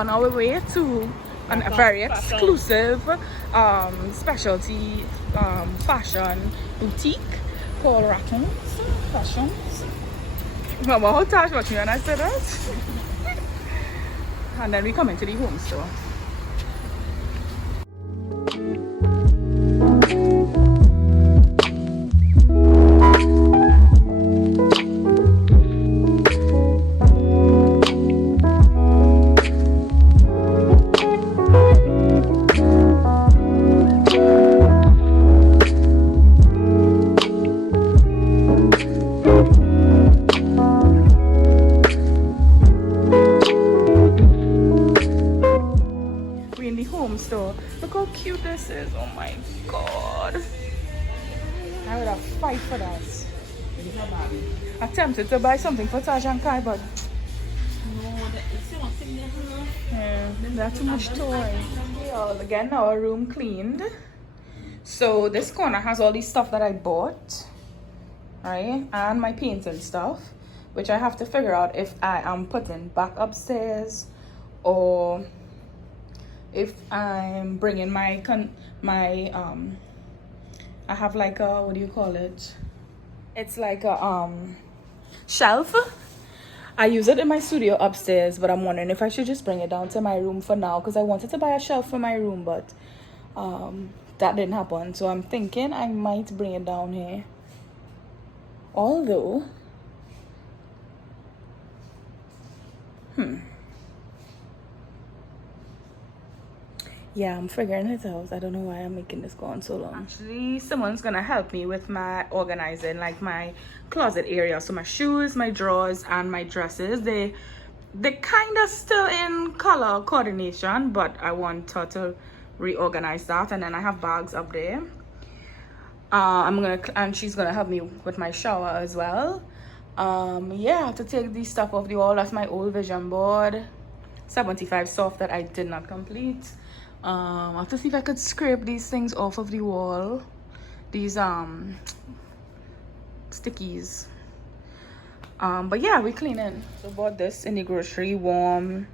on our way to a very exclusive specialty fashion boutique called Rattons Fashions. Remember how Tash watched me when I said that? And then we come into the home store. Look how cute this is. Oh my god. I would have fight for that. I attempted to buy something for Taj and Kai, but yeah, that's too much toy. We all getting our room cleaned. So this corner has all these stuff that I bought, right? And my paints and stuff, which I have to figure out if I am putting back upstairs or if I'm bringing I have like a, what do you call it? It's like a shelf. I use it in my studio upstairs, but I'm wondering if I should just bring it down to my room for now, because I wanted to buy a shelf for my room, but that didn't happen. So I'm thinking I might bring it down here. Although yeah, I'm figuring it out. I don't know why I'm making this go on so long. Actually, someone's gonna help me with my organizing, like my closet area. So my shoes, my drawers, and my dresses, they kind of still in color coordination, but I want her to reorganize that. And then I have bags up there. And she's gonna help me with my shower as well. Yeah, I have to take this stuff off the wall. That's my old vision board, 75 soft, that I did not complete. I have to see if I could scrape these things off of the wall, these stickies. But yeah, we're cleaning. So bought this in the grocery, warm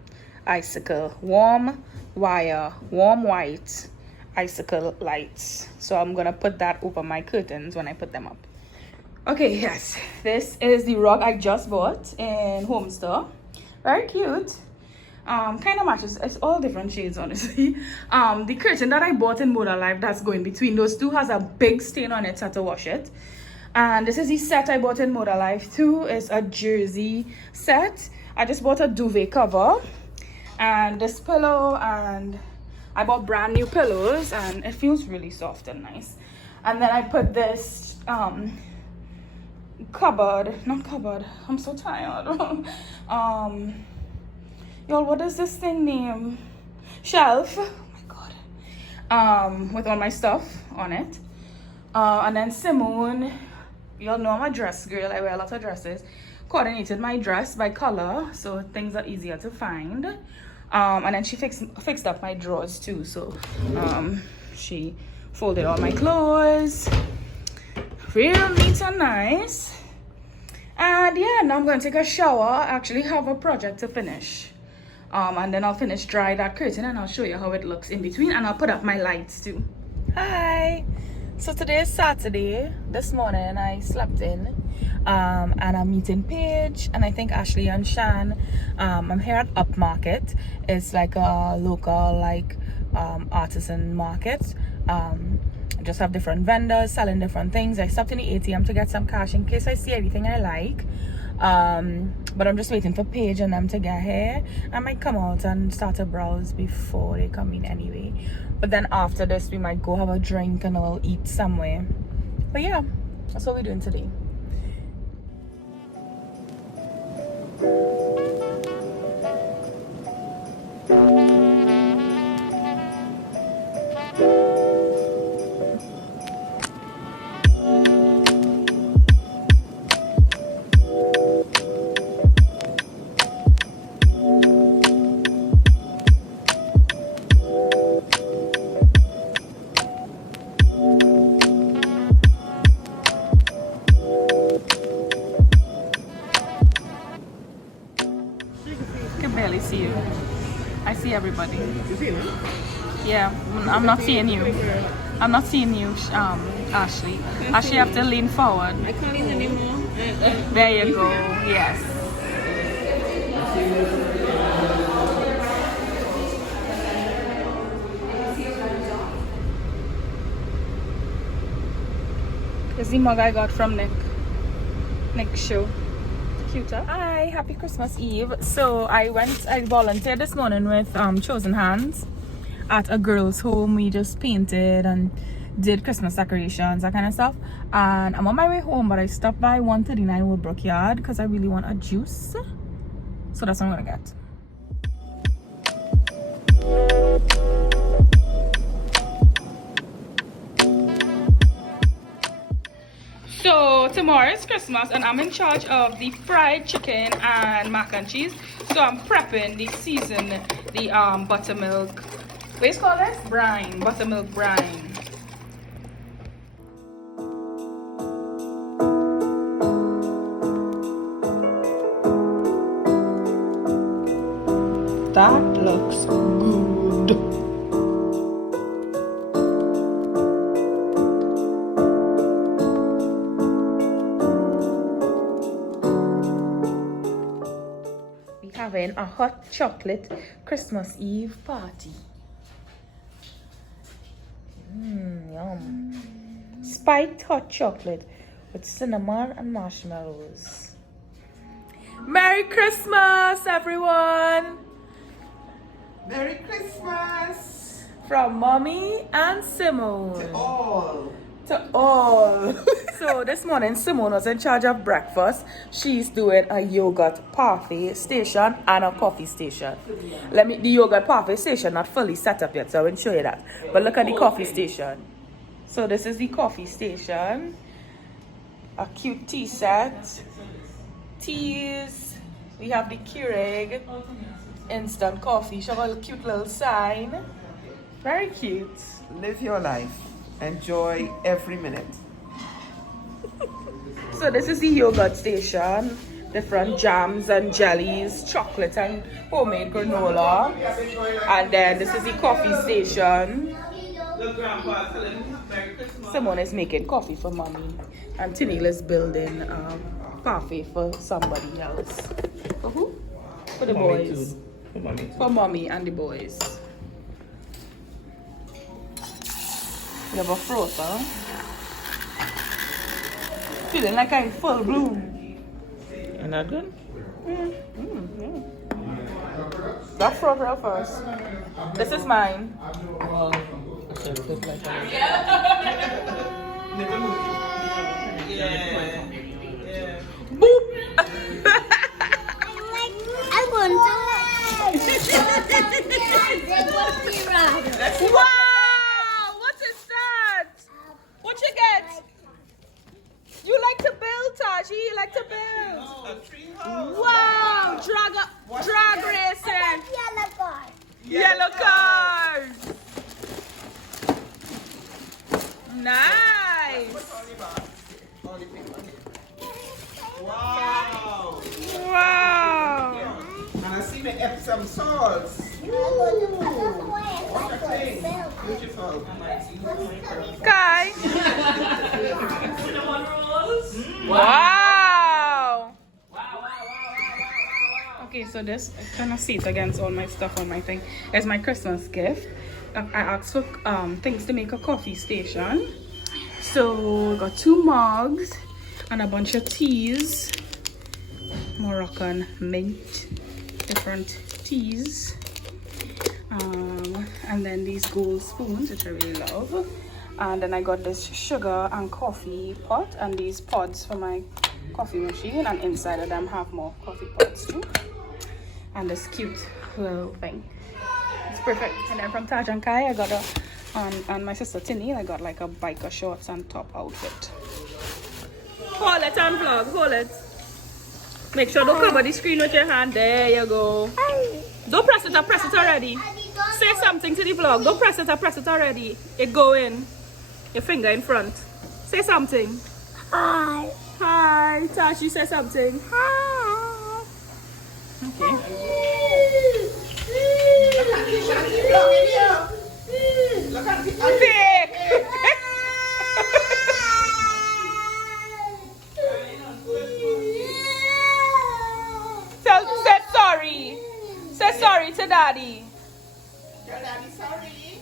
wire, warm white icicle lights. So I'm gonna put that over my curtains when I put them up. Okay, yes, this is the rug I just bought in Home Store. Very cute. Kind of matches. It's all different shades, honestly. The curtain that I bought in Moda Life, that's going between those two, has a big stain on it, so I had to wash it. And this is the set I bought in Moda Life too. It's a jersey set. I just bought a duvet cover and this pillow, and I bought brand new pillows, and it feels really soft and nice. And then I put this not cupboard, I'm so tired. Y'all, what is this thing named? Shelf. Oh my god. With all my stuff on it. And then Simone, y'all know I'm a dress girl. I wear a lot of dresses. Coordinated my dress by color, so things are easier to find. And then she fixed up my drawers too. So she folded all my clothes. Real neat and nice. And yeah, now I'm gonna take a shower. I actually have a project to finish. And then I'll finish dry that curtain, and I'll show you how it looks in between, and I'll put up my lights too. Hi. So today is Saturday. This morning I slept in, and I'm meeting Paige, and I think Ashley and Shan. I'm here at Up Market. It's like a local artisan market. Just have different vendors selling different things. I stopped in the ATM to get some cash in case I see anything I like. But I'm just waiting for Paige and them to get here. I might come out and start a browse before they come in anyway. But then after this, we might go have a drink and I'll eat somewhere. But yeah, that's what we're doing today. Barely see you. I see everybody. You see me? Yeah, I'm not seeing you. I'm not seeing you, Ashley. Ashley, you have to lean forward. I can't lean anymore. There you go. Yes. This is the mug I got from Nick's show. Cute, huh? Hi, happy Christmas Eve. So I volunteered this morning with Chosen Hands at a girl's home. We just painted and did Christmas decorations, that kind of stuff. And I'm on my way home, but I stopped by 139 Woodbrook Yard because I really want a juice. So that's what I'm gonna get. So tomorrow is Christmas and I'm in charge of the fried chicken and mac and cheese. So I'm prepping the buttermilk, what do you call this? Brine, buttermilk brine. That looks good. Having a hot chocolate Christmas Eve party. Yum. Spiked hot chocolate with cinnamon and marshmallows. Merry Christmas, everyone! Merry Christmas! From Mommy and Simone. To all. To all. So this morning Simone was in charge of breakfast. She's doing a yogurt parfait station and a coffee station. The yogurt parfait station not fully set up yet, so I won't show you that. But look at the coffee station. So this is the coffee station. A cute tea set. Teas. We have the Keurig instant coffee. She have a cute little sign. Very cute. Live your life. Enjoy every minute. So this is the yogurt station. Different jams and jellies, chocolate and homemade granola. And then this is the coffee station. Simone is making coffee for Mommy. And Tennille is building parfait for somebody else. For who? For the boys. For Mommy and the boys. You have a froth, huh? Feeling like I'm full bloom. Ain't that good? That froth real first. This is mine. Boop! I'm going to Wow! What is that? What you get? You like to build, Taji? You like to build? Wow! Drag racing. yellow card. Yellow cars. Nice. Wow! Wow. And I see me Epsom salts. What a thing. Beautiful. Kai. Wow. Okay, so this kind of sit against all my stuff on my thing. It's my Christmas gift. I asked for things to make a coffee station. So I got 2 mugs and a bunch of teas. Moroccan mint, different teas. And then these gold spoons, which I really love. And then I got this sugar and coffee pot and these pods for my coffee machine. And inside of them have more coffee pods too. And this cute little thing. It's perfect. And then from Taj and Kai, I got and my sister Tinny, I got like a biker shorts and top outfit. Hold it on vlog, hold it. Make sure don't cover the screen with your hand. There you go. Don't press it up, press it already. Say something to the vlog. Don't press it up, press it already. It go in. Your finger in front. Say something. Hi. Hi. Tashi, say something. Hi. Okay. Say sorry. Say sorry to daddy. Tell daddy sorry.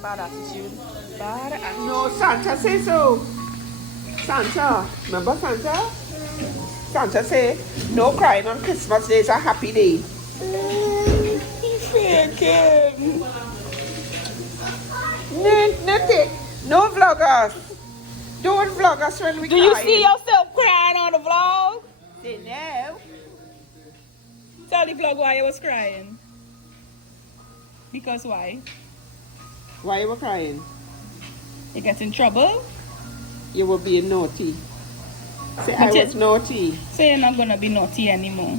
Bad attitude. Bad attitude. No, Santa say so. Santa, remember Santa? Santa say, no crying on Christmas Day is a happy day. Faking. No vloggers. Don't vlog us when we Do cry. you see yourself crying on the vlog? Say no. Tell the vlog why you was crying. Because why? Why you were crying? You get in trouble? You were being naughty. Say I was naughty. So you're not gonna be naughty anymore.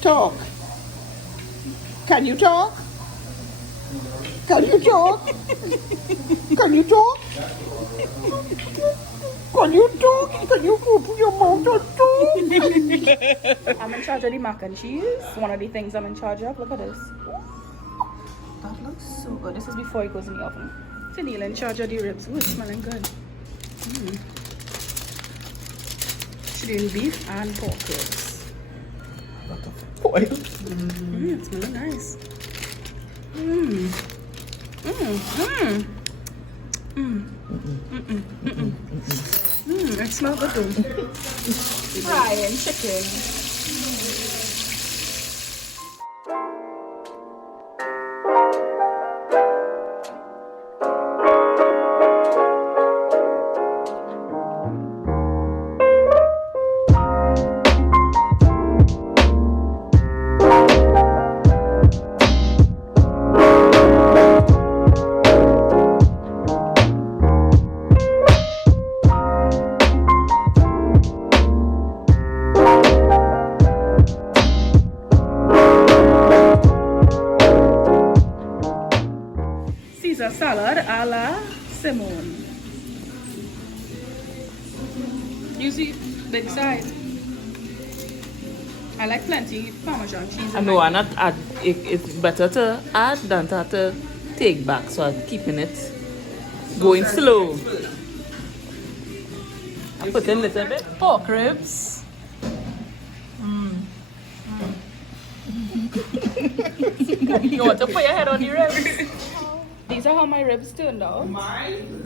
Talk. Can you talk? Can you talk? Can you talk? Can you talk? Can you open your mouth and talk? I'm in charge of the mac and cheese. One of the things I'm in charge of. Look at this. That looks so good. This is before it goes in the oven. Tennille in charge of the ribs. Ooh, it's smelling good. Shredding beef and pork ribs. Oil. It's smelling nice. It smells good too. Frying chicken. Caesar salad a la Simone. You see, big size. I like plenty Parmesan cheese. I know, and not add. It's better to add than to have to take back. So I'm keeping it going slow. I put in a little bit. Pork ribs. You want to put your head on the ribs? These are how my ribs turned out. Mine?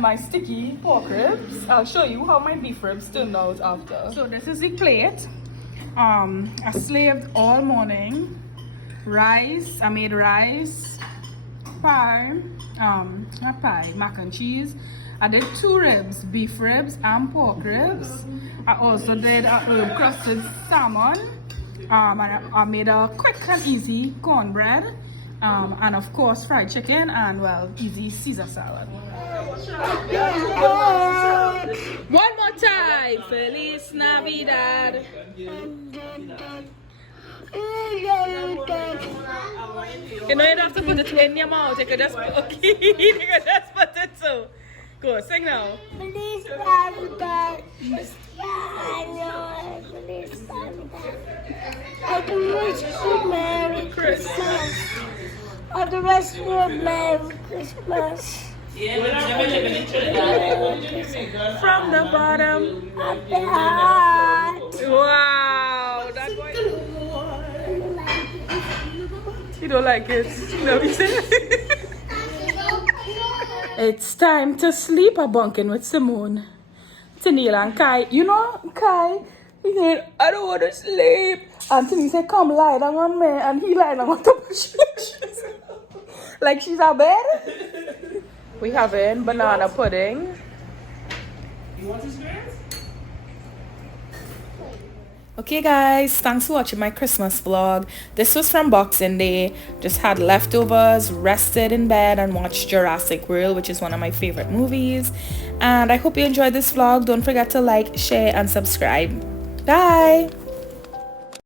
My sticky pork ribs. I'll show you how my beef ribs turned out after. So this is the plate. I slaved all morning. Rice. I made rice, pie, not pie, mac and cheese. I did 2 ribs, beef ribs and pork ribs. I also did a herb crusted salmon. And I made a quick and easy cornbread. And of course fried chicken and, well, easy Caesar salad. One more time. Feliz Navidad. You know, you don't have to put it in your mouth. You could just put, okay, you could just put it so. Go, sing now. Please stand back. I know. Please stand back. I can wish you Merry Christmas. I can wish you Merry Christmas. From the bottom. Of the heart. Wow. That boy. You don't like it? No, you said. It's time to sleep a bunking with Simone. Tennille and Kai. You know, Kai, he said, I don't want to sleep. And Tennille said, come lie down on me. And he lied down on top of she's like she's a bed. We having banana pudding. You want to experience? Okay guys, thanks for watching my Christmas vlog. This was from Boxing Day. Just had leftovers, rested in bed and watched Jurassic World, which is one of my favorite movies. And I hope you enjoyed this vlog. Don't forget to like, share and subscribe. Bye!